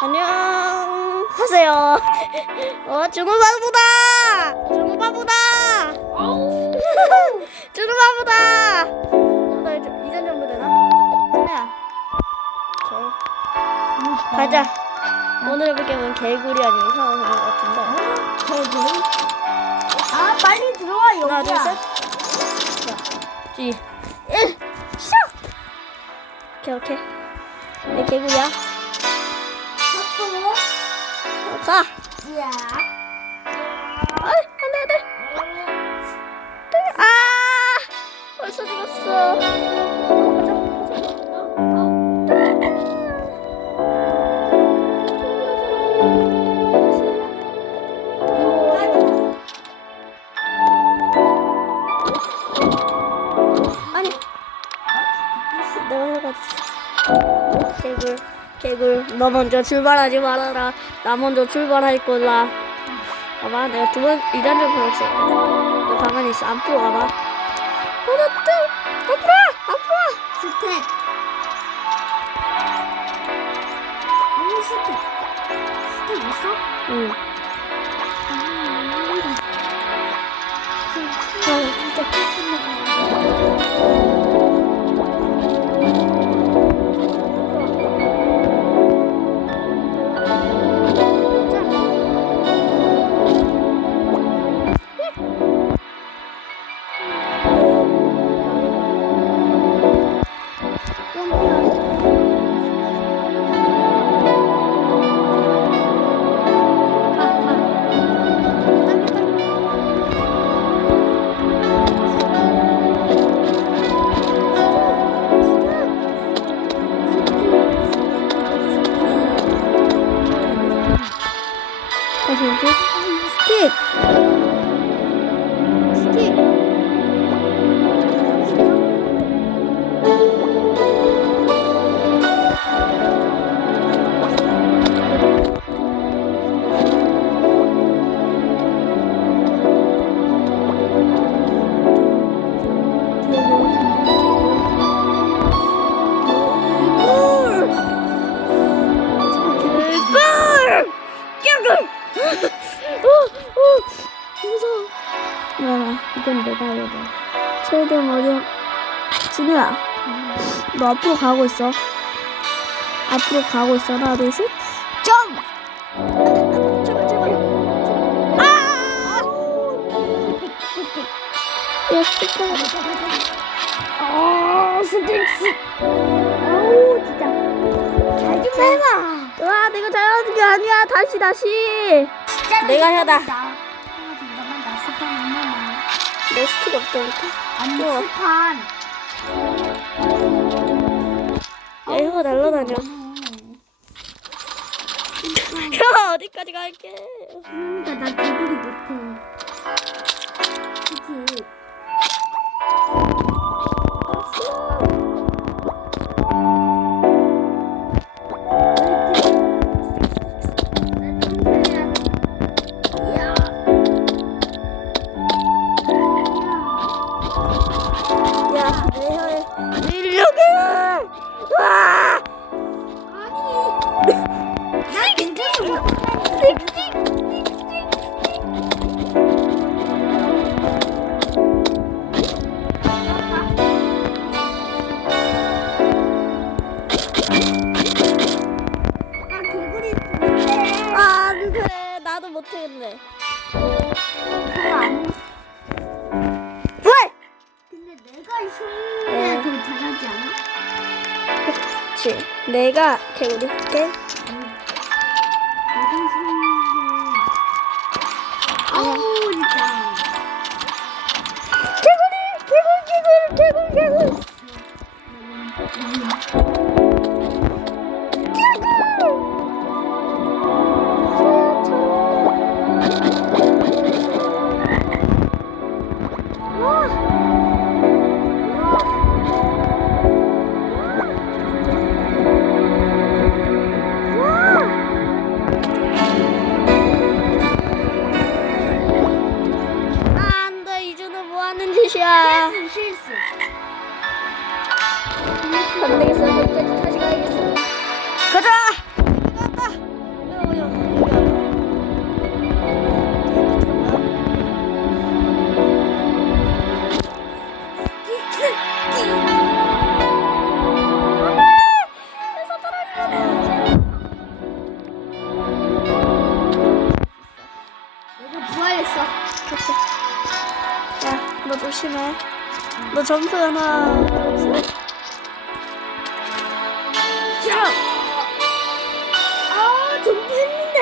안녕하세요. 어! 준호바보다! 준호바보다! 어, 나 이제 이전 정도 되나? 준호야. 오케이. 가자. 오늘 해볼 게임은 개구리 아니면 이상한 것 같은데. 개구리? 아 빨리 들어와 여기야. 하나, 둘, 셋. 자, 둘, 일, 시작! 오케이, 오케이. 내 개구리야. 가! 야. 아, 안 돼, 안 돼. 아! 벌써 죽었어. 너 먼저 출발하지 말아라. 나 먼저 출발할 거라. 봐봐, 내가 두 번, 이단 점 보냈어. 너 가만히 있어. 앞으로 가봐. 하나, 둘, 앞으로 와! 앞으로 와! 스택. 오 스택. 스택 있어? 응. 다시 앞으로 가고 있어. 앞으로 가고 있어. 하나, 둘, 셋. 점! 제발, 제발. 아! 야, 스티커. 아, 스틱스. 아우, 진짜. 잘 좀 해봐. 와, 내가 잘하는 게 아니야. 다시, 다시. 내가 혀다. 하나만. 내 스틱 없다부터. 아니. 스판. 야, 혀가 날라다녀. 야, 어디까지 갈게? 그러니까 나 개구리 못해. 그치? 있어. 오케이. 야, 너 조심해. 너 점수 하나, 야! 아, 점수 했는데!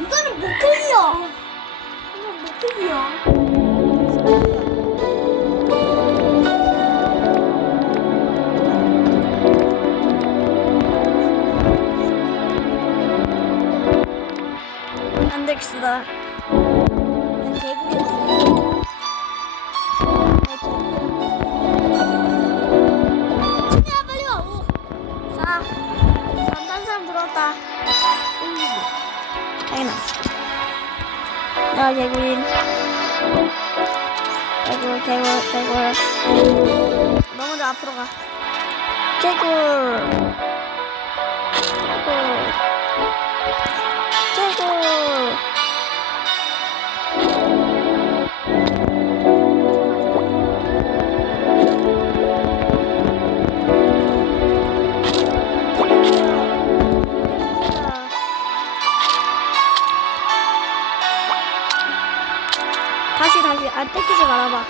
이거는 못통이야! 이건 못통이야. 안 되겠어, 나. 당연하지. 야 개구리. 개굴 개굴 개굴. 너 먼저 앞으로 가. 개굴. 개굴. 안 땡기지 말아봐.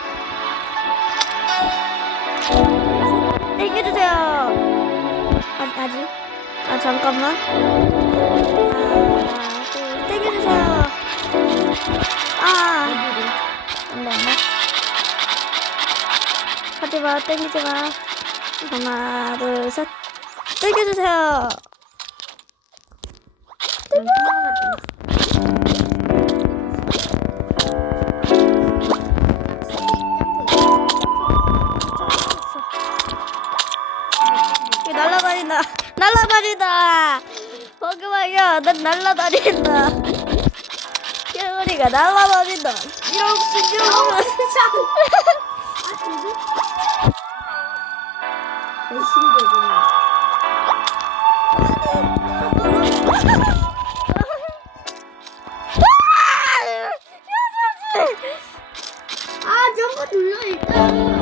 땡겨주세요. 아직 아직. 아 잠깐만. 둘 땡겨주세요. 아 안 돼 안 돼. 하지 마 땡기지 마. 하나 둘 셋. 땡겨주세요. 이 날라다닌다. 버그마야, 난 날라다닌다. 개구리가 날라다닌다. 이런. 배신되구나. 아, 저거 눌러 일단.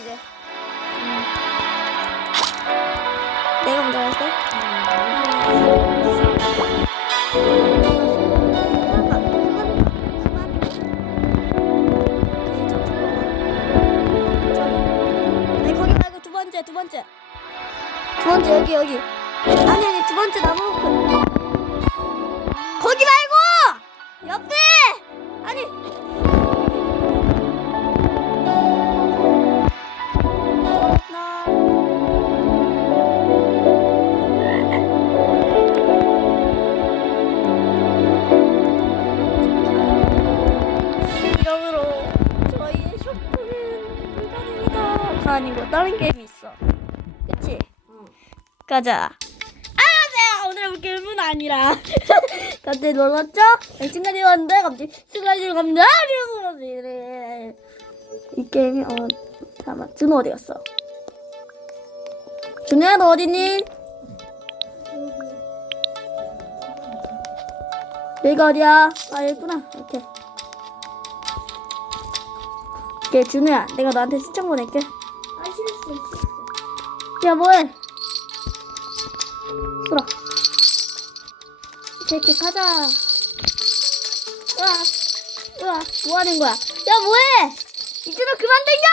이제. 내가 먼저 할게. 아니 거기 말고 두 번째 두 번째. 두 번째 여기 여기. 아니 아니 두 번째 나무 게임이 있어. 그치? 가자. 안녕하세요. 오늘 해볼 게임은 아니라. 갑자기 놀랐죠? 순간이 왔는데 갑자기 순간이 갑니다. 이래. 이 게임이 어 잠깐만 준호 어디 갔어? 준호야 너 어디니? 여기가 어디야? 아 여기구나. 이렇게. 오케이 준호야 내가 너한테 신청 보낼게. 야 뭐해? 소라. 이렇게 가자. 으아, 으아, 뭐 하는 거야? 야 뭐해? 이준호 그만 댕겨!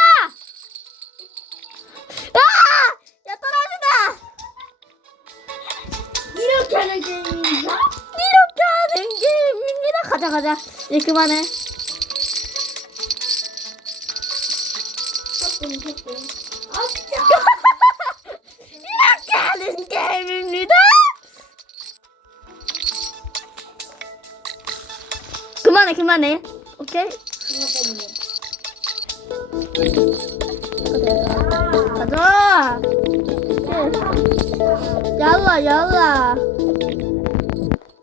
아! 야 떨어진다! 이렇게 하는 게임인가? 이렇게 하는 게임입니다. 가자 가자. 이제 그만해. 조금 조금. 그만해. 오케이. 가자. 야우아 야우아.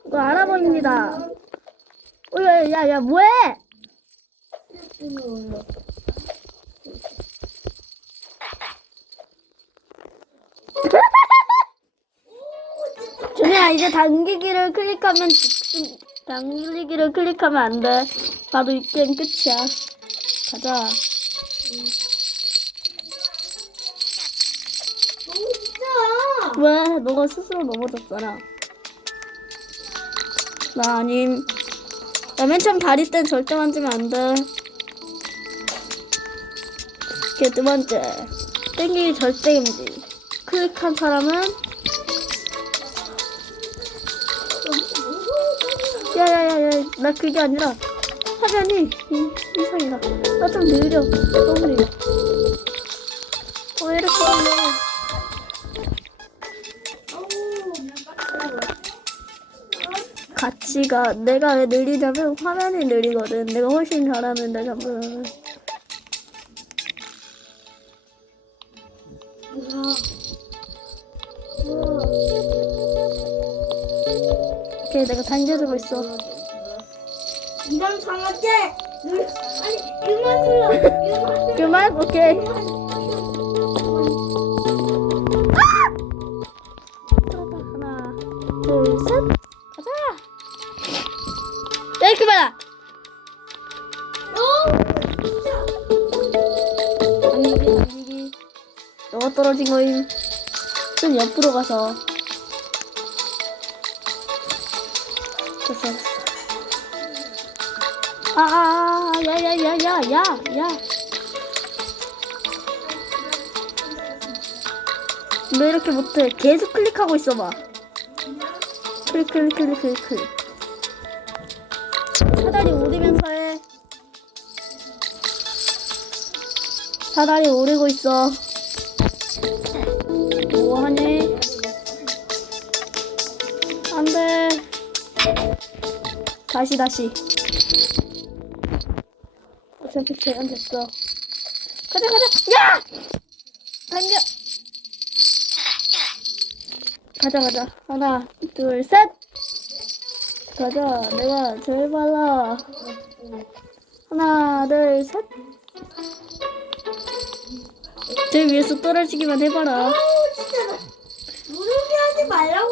이거 알아보입니다. 야야 야 뭐해? 준이야 이제 당기기를 클릭하면 당기기를 클릭하면 안 돼. 바로 이 게임 끝이야. 가자. 왜? 너가 스스로 넘어졌잖아. 나 아님. 야, 맨 처음 다리 땐 절대 만지면 안 돼. 이게 두 번째. 땡기기 절대 금지. 클릭한 사람은 나 그게 아니라 화면이 이, 이상이다. 나 좀 느려. 너무 느려. 어, 왜 이렇게 느려? 가치가 내가 왜 느리냐면 화면이 느리거든. 내가 훨씬 잘하는데 잠깐. 오케이 내가 당겨주고 있어. 이런 강아지. 눌- 아니 그만 눌러. 그만 눌러. 그만 오케이. 들어봐 하나 둘 셋 가자. 야 그만. 어, 진짜. 당기기 당기기. 너가 떨어진 거임. 좀 옆으로 가서. 됐어 됐어. 아, 아야야야 야 야 야 야. 왜 이렇게 못해? 계속 클릭하고 있어봐. 클릭 클릭 클릭 클릭 클릭. 사다리 오리면서 해. 사다리 오르고 있어. 뭐하니? 안 돼. 다시, 다시. 어차피 계란 됐어. 가자, 가자! 야! 당겨! 가자, 가자. 하나, 둘, 셋! 가자. 내가 제일 빨라. 하나, 둘, 셋! 제 위에서 떨어지기만 해봐라. 아우 진짜 나 누르게 하지 말라고.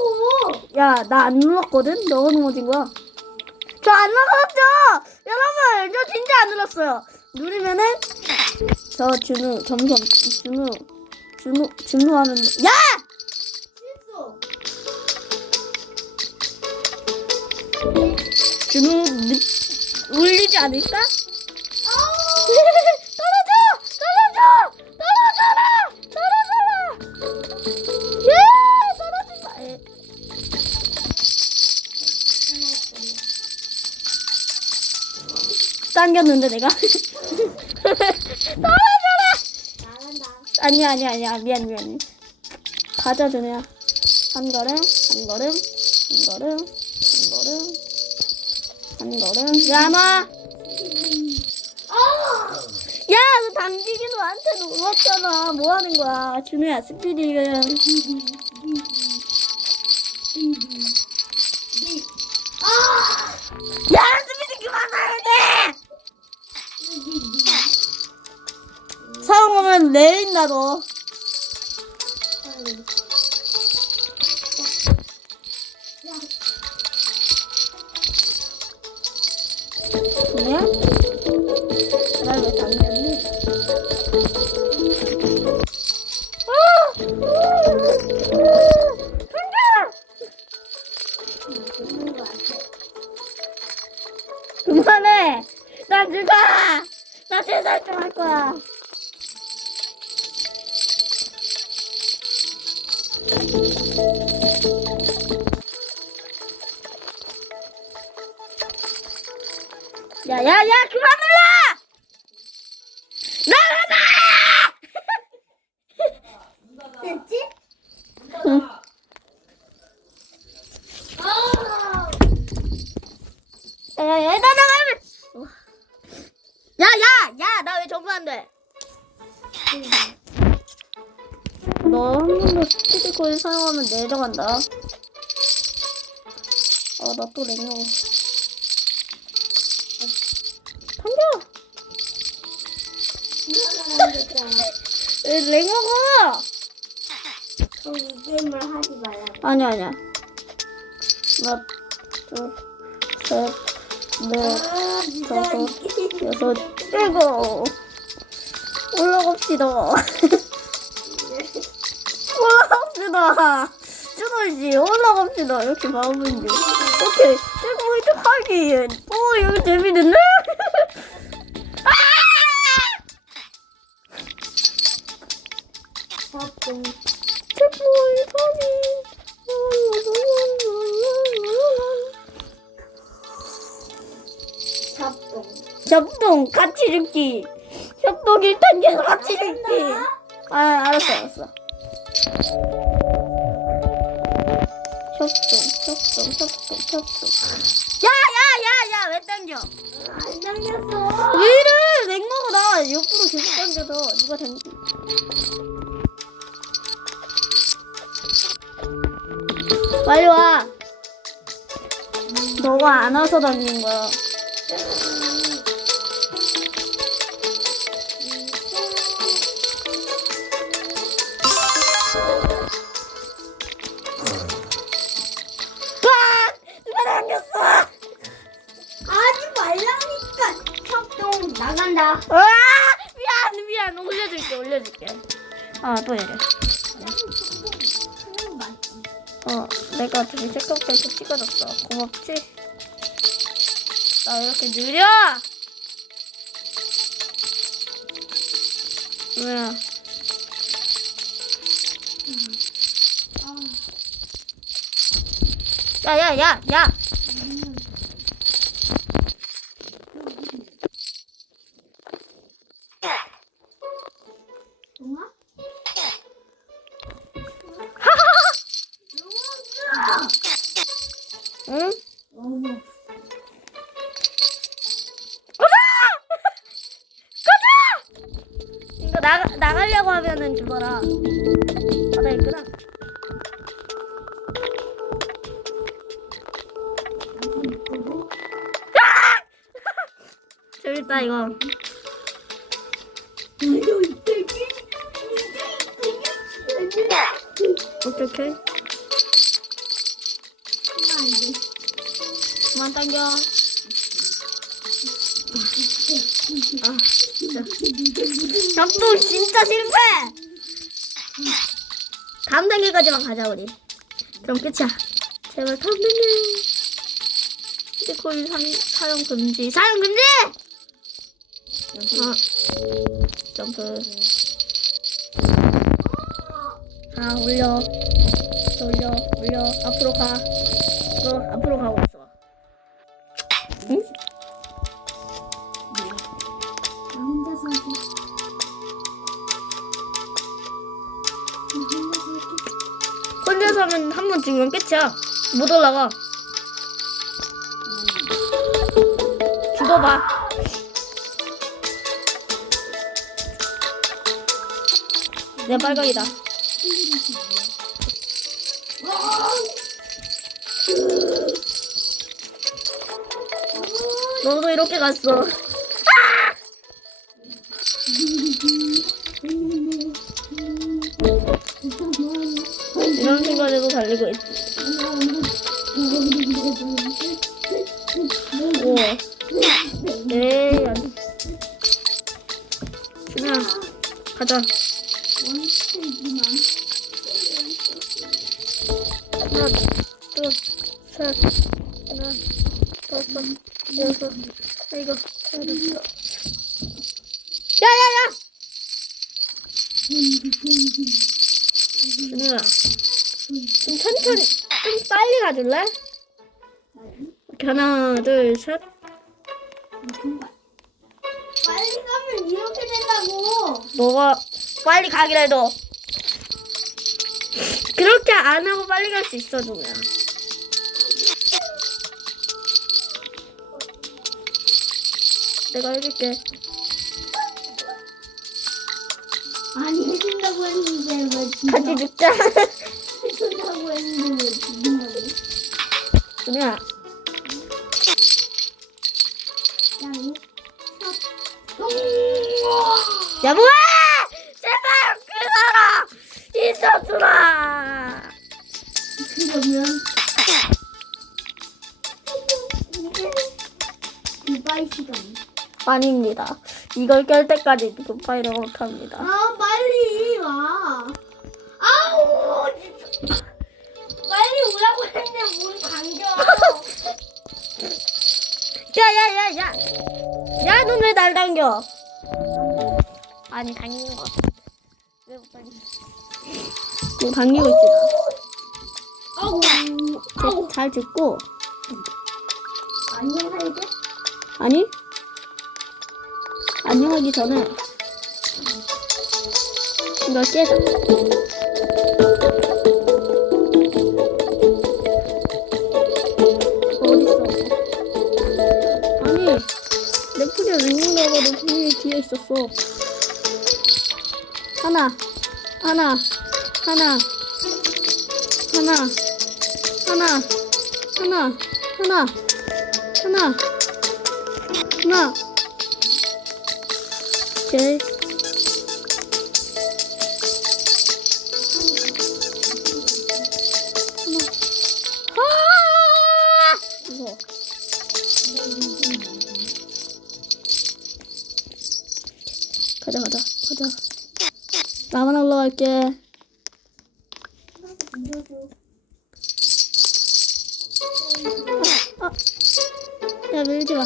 야, 나 안 눌렀거든? 너가 넘어진 거야. 저 안 눌렀죠? 여러분, 저 진짜 안 눌렀어요. 누르면은, 저 준우, 점점, 준우, 준우, 준우 하면, 야! 실수. 준우, 느- 울리지 않을까? 아우. 떨어져! 떨어져! 떨어져라! 떨어져라! 예! 떨어진다. 예. 당겼는데 내가 아니야 아니야 아니야 미안 미안 가자 준우야 한 걸음 한 걸음 한 걸음 한 걸음 한 걸음 야마 아. 야, 너 당기기도 한테 놀랐잖아. 뭐 하는 거야? 준우야, 스피디는. 야, 사용하면 됐지? 응. 야, 야, 야, 나가면! 야, 야, 야, 나 왜 점프 안 돼? 너 한 번 더 스피드 코인 사용하면 내려간다. 어, 나또 랭어. 당겨! 왜 랭어가? 그럼 이 게임을 하지 말라고. 아니야, 아니야. 하나, 둘, 셋, 넷, 아, 진짜 다섯, 이 게임. 여섯, 일곱. 올라갑시다. 올라갑시다. 쭈돌지 올라갑시다. 이렇게 마음인지. 오케이. 일곱 이렇게 하기엔. 오, 여기 재밌는데? 아! 잡 협동 같이 죽기. 협동 1단계에서 같이 죽기. 아, 알았어, 알았어. 협동, 협동, 협동, 협동. 야, 야, 야, 야, 왜 당겨? 안 당겼어. 왜 이래? 랭거가 나 옆으로 계속 당겨서 누가 당기? 빨리 와. 너가 안 와서 당긴 거야. 아, 또 이래. 어, 내가 되게 색깔까지 찍어줬어. 고맙지? 나 이렇게 느려! 뭐야? 야, 야, 야, 야! 오케이. 그만 당겨. 아, 진짜. 잡동 진짜 실패! 다음 단계까지만 가자, 우리. 그럼 끝이야. 제발 단계. 스티커인 사용 금지. 사용 금지! 어. 점프. 아, 올려. 더 올려, 올려. 앞으로 가. 너 앞으로 가고 있어. 응? 혼자서 하면 한 번 죽으면 끝이야. 못 올라가. 죽어봐. 내 빨강이다. 너도 이렇게 갔어. 이런 순간에도 달리고 있지. 하나, 둘, 셋, 하나, 다섯, 여섯, 일곱, 여덟. 야, 야, 야! 준우야, 좀 천천히, 좀 빨리 가줄래? 이렇게 하나, 둘, 셋. 빨리 가면 이렇게 된다고. 너가 빨리 가기로 해도 그렇게 안 하고 빨리 갈 수 있어, 누구야. 내가 해줄게. 아니 해준다고 했는데 왜 같이 죽자. 해준다고 했는데 왜 죽는다고? 준우야, 양. 야, 뭐야! 아닙니다. 이걸 깰 때까지 굿바이를 못합니다. 아 빨리 와. 아우 진짜. 빨리 오라고 했는데 문 당겨. 야, 야, 야, 야! 왜날 당겨? 아니, 당기는 거. 왜못 당겨? 너 당기고 있지, 아우. 나. 잘, 잘 듣고. 안녕하세요. 아니? 안녕하기 전에. 이걸 깨자. 어딨어? 아니, 내 풀이 누군가가 내 풀이 뒤에 있었어. 하나, 하나, 하나, 하나, 하나, 하나, 하나, 하나, 하나. 하나. 아! 가자 가자 가자 나만 올라갈게 아, 아. 야 밀지 마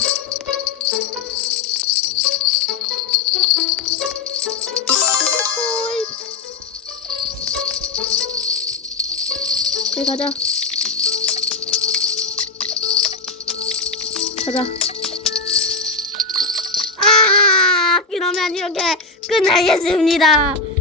가자. 가자. 아 그러면 이렇게 끝내겠습니다. 바이바이